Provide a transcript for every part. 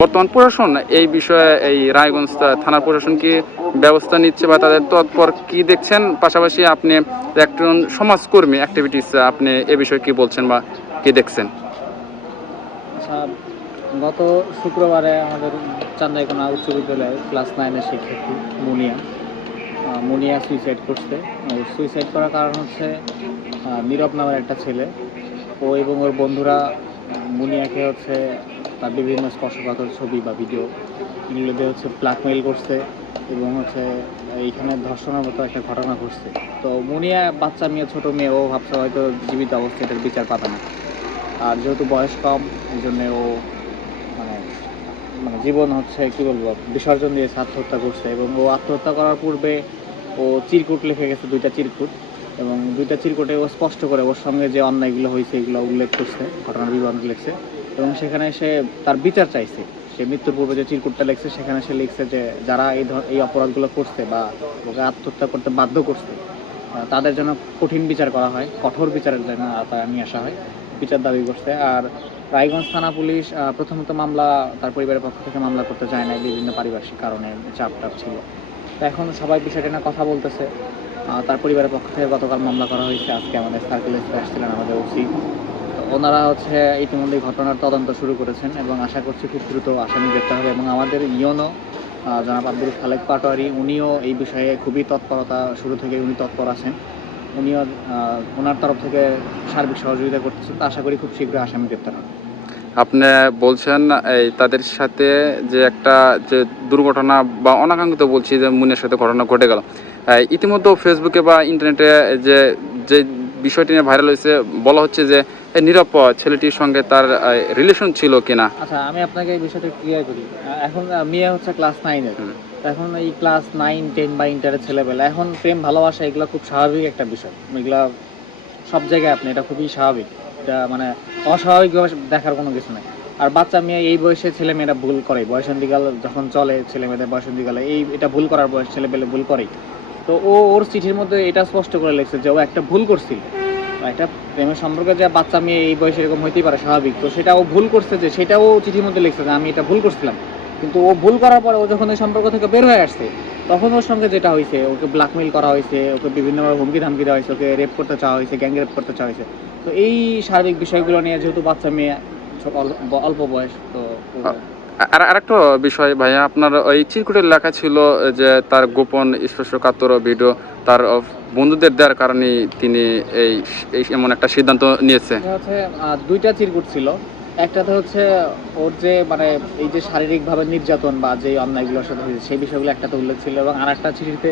বর্তমান প্রশাসন এই বিষয়ে এই রায়গঞ্জ থানার প্রশাসন কি ব্যবস্থা নিচ্ছে বা তাদের তৎপর কি দেখছেন? পাশাপাশি আপনি একজন সমাজকর্মী অ্যাক্টিভিটিস, আপনি এ বিষয়ে কি বলছেন বা কি দেখছেন? আচ্ছা, গত শুক্রবারে আমাদের চান্দাইকোনা উচ্চ বিদ্যালয়ে ক্লাস 9-এর শিক্ষার্থী মুনিয়া সুইসাইড করছে। সুইসাইড করার কারণ হচ্ছে নীরব নামের একটা ছেলে। ও এবং ওর বন্ধুরা মুনিয়াকে হচ্ছে তার বিভিন্ন স্পর্শকাতর ছবি বা ভিডিও এগুলো দিয়ে হচ্ছে ব্ল্যাকমেইল করছে এবং হচ্ছে এইখানে ধর্ষণের মতো একটা ঘটনা ঘটছে। তো মুনিয়া বাচ্চা মেয়ে, ছোটো মেয়ে, ও ভাবছে হয়তো জীবিত অবস্থায় এটার বিচার পাবে না। আর যেহেতু বয়স কম, এই জন্যে ও মানে মানে জীবন হচ্ছে কী বলবো, বিসর্জন দিয়েছে, আত্মহত্যা করছে। এবং ও আত্মহত্যা করার পূর্বে ও চিরকুট লিখে গেছে, 2টা চিরকুট, এবং 2টা চিরকুটে ও স্পষ্ট করে ওর সঙ্গে যে অন্যায়গুলো হয়েছে এগুলো উল্লেখ করছে, ঘটনার বিবরণ লিখছে। এবং সেখানে সে তার বিচার চাইছে। সে মৃত্যুর পূর্বে যে চিরকুটটা লিখছে সেখানে সে লিখছে যে যারা এই অপরাধগুলো করছে বা ওকে আত্মহত্যা করতে বাধ্য করছে তাদের জন্য কঠিন বিচার করা হয়, কঠোর বিচারের জন্য নিয়ে আসা হয়, বিচার দাবি করছে। আর রায়গঞ্জ থানা পুলিশ প্রথমত মামলা তার পরিবারের পক্ষ থেকে মামলা করতে চায় না, বিভিন্ন পারিপার্শ্বিক কারণে চাপ ছিল। তো এখন সবাই বিষয়টা নিয়ে কথা বলতেছে। তার পরিবারের পক্ষ থেকে গতকাল মামলা করা হয়েছে। আজকে আমাদের সার্কেল এসে আসছিলেন আমাদের ওসি। তো ওনারা হচ্ছে ইতিমধ্যে ঘটনার তদন্ত শুরু করেছেন এবং আশা করছি খুব দ্রুত আসামি গ্রেপ্তার হবে। এবং আমাদের ইউনো জনাব আব্দুল খালেক পাটোয়ারি, উনিও এই বিষয়ে খুবই তৎপরতা, শুরু থেকে উনি তৎপর আছেন। উনিও ওনার তরফ থেকে সার্বিক সহযোগিতা করতেছেন। তো আশা করি খুব শীঘ্রই আসামি গ্রেপ্তার হবে। আপনি বলছেন এই তাদের সাথে যে একটা যে দুর্ঘটনা বা অনাকাঙ্ক্ষিত বলছি যে মুনের সাথে ঘটনা ঘটে গেল, ইতিমধ্যে ফেসবুকে বা ইন্টারনেটে যে যে বিষয়টি নিয়ে ভাইরাল হয়েছে, বলা হচ্ছে যে এই নীরব ছেলেটির সঙ্গে তার রিলেশন ছিল কিনা। আচ্ছা, আমি আপনাকে এই বিষয়টা ক্লিয়ার করি। এখন মেয়ে হচ্ছে ক্লাস 9-এর। এখন এই ক্লাস 9, 10 বা ইন্টারের ছেলেবেলা, এখন প্রেম ভালোবাসা এগুলো খুব স্বাভাবিক একটা বিষয়। এগুলা সব জায়গায় আপনি, এটা খুবই স্বাভাবিক। এটা মানে অস্বাভাবিকভাবে দেখার কোনো কিছু নেই। আর বাচ্চা মেয়ে এই বয়সে ছেলেমেয়েরা ভুল করে, বয়সন্ধিকাল যখন চলে ছেলেমেয়েদের বয়সন্ধিকালে এটা ভুল করার বয়স, ছেলেপেলে ভুল করেই। তো ওর চিঠির মধ্যে এটা স্পষ্ট করে লিখছে যে ও একটা ভুল করছিল। একটা প্রেমের সম্পর্কে যে বাচ্চা মেয়ে এই বয়সে এরকম হইতেই পারে, স্বাভাবিক। তো সেটা ও ভুল করছে, যে সেটাও চিঠির মধ্যে লিখছে যে আমি এটা ভুল করছিলাম। কিন্তু ও ভুল করার পরে ও যখন ওই সম্পর্ক থেকে বের হয়ে আসছে, তখন ওর সঙ্গে যেটা হয়েছে, ওকে ব্ল্যাকমেইল করা হয়েছে, ওকে বিভিন্নভাবে হুমকি ধামকি দেওয়া হয়েছে, ওকে রেপ করতে চাওয়া হয়েছে, গ্যাং রেপ করতে চাওয়া হয়েছে। তো এই সার্বিক বিষয়গুলো নিয়ে, যেহেতু বাচ্চা মেয়ে, অল্প বয়স, তো আর আরেকটা বিষয় ভাইয়া, আপনার ওই চিরকুটের লেখা ছিল যে তার গোপন স্পর্শকাতর ভিডিও তার বন্ধুদের দেওয়ার কারণে তিনি এই এমন একটা সিদ্ধান্ত নিয়েছে। হচ্ছে 2টা চিরকুট ছিল। একটাতে হচ্ছে ওর যে মানে এই যে শারীরিকভাবে নির্যাতন বা যে অন্যায়গুলোর সাথে হয়েছে সেই বিষয়গুলো একটাতে উল্লেখ ছিল, এবং আরেকটা চিঠিতে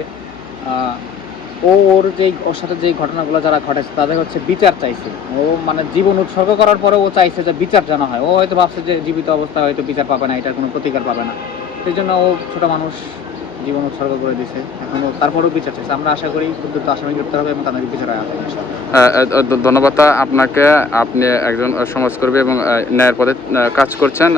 ওর সাথে যেই ঘটনাগুলো যারা ঘটেছে তাদের হচ্ছে বিচার চাইছে। ও মানে জীবন উৎসর্গ করার পরে ও চাইছে যে বিচার জানা হয়। ও হয়তো ভাবছে যে জীবিত অবস্থায় হয়তো বিচার পাবে না, এটার কোনো প্রতিকার পাবে না, সেই জন্য ও ছোট মানুষ জীবন উৎসর্গ করে দিছে। এখন ও তারপরেও বিচার চাইছে। আমরা আশা করি খুব দ্রুত আসামি গ্রেপ্তার হবে এবং তাদেরকে বিচার হবে। ধন্যবাদ আপনাকে। আপনি একজন সমাজকর্মী এবং ন্যায়ের পথে কাজ করছেন।